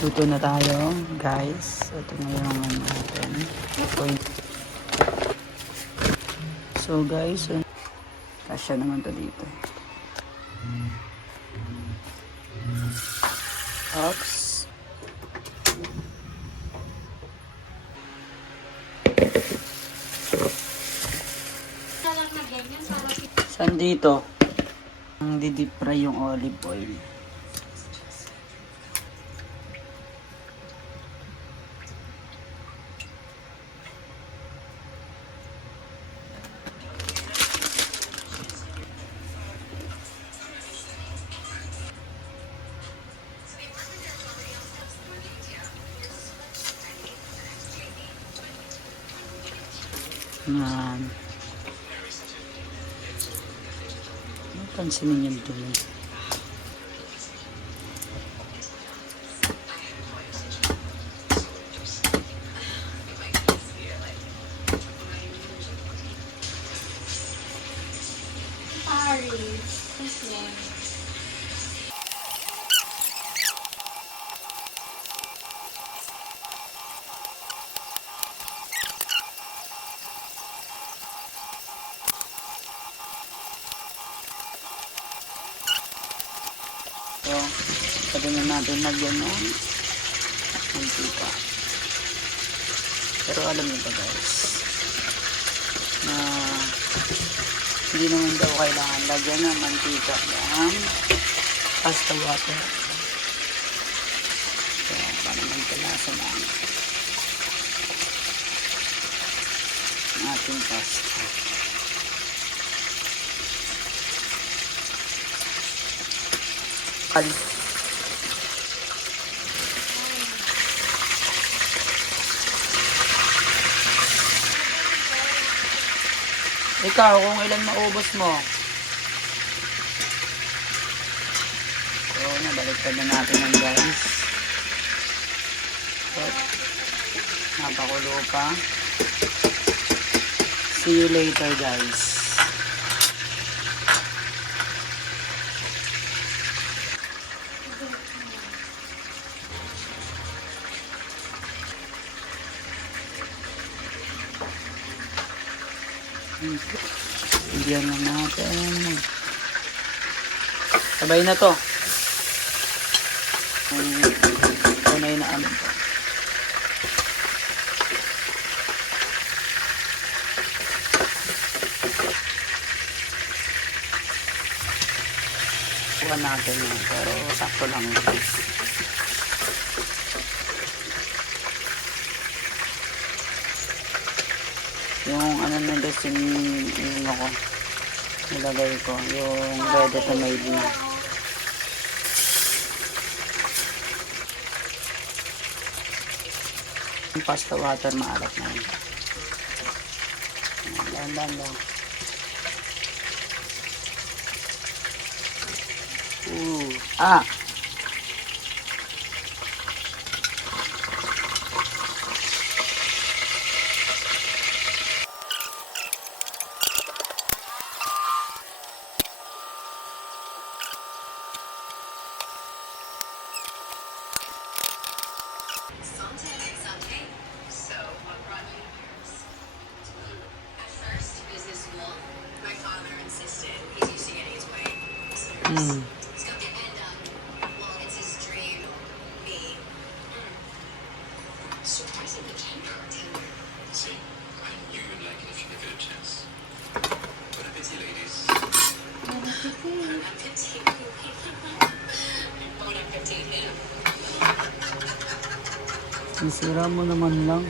Luto na tayo, guys. Ito na yung ano natin. So, guys, kasya naman to dito. Ops. Saan dito? Ang didip fry yung olive oil. Yan. Pansinin yung dumi. So, pwede na natin lagyan ng mantika. Pero alam niyo ba guys, na hindi naman daw kailangan lagyan ng mantika ng pasta water. So, para magkalasa na ang ating pasta. Ikaw, kung ilan maubos mo? So, nabaliktad na natin ang guys. So, napakulo pa. See you later guys. Bigyan na natin. Sabay na to. Tunay na ano. Kuha natin yun. Pero sakto lang. Yung ano na guys, yung ako nilagay ko, yung ready to made na. Yung pasta water maalat na yun. Lang. Ah! Surprisingly tender. See, I knew you'd like it if you give it a chance. Bon appetit, ladies. Bon appetit. Bon appetit. Isira mo naman lang.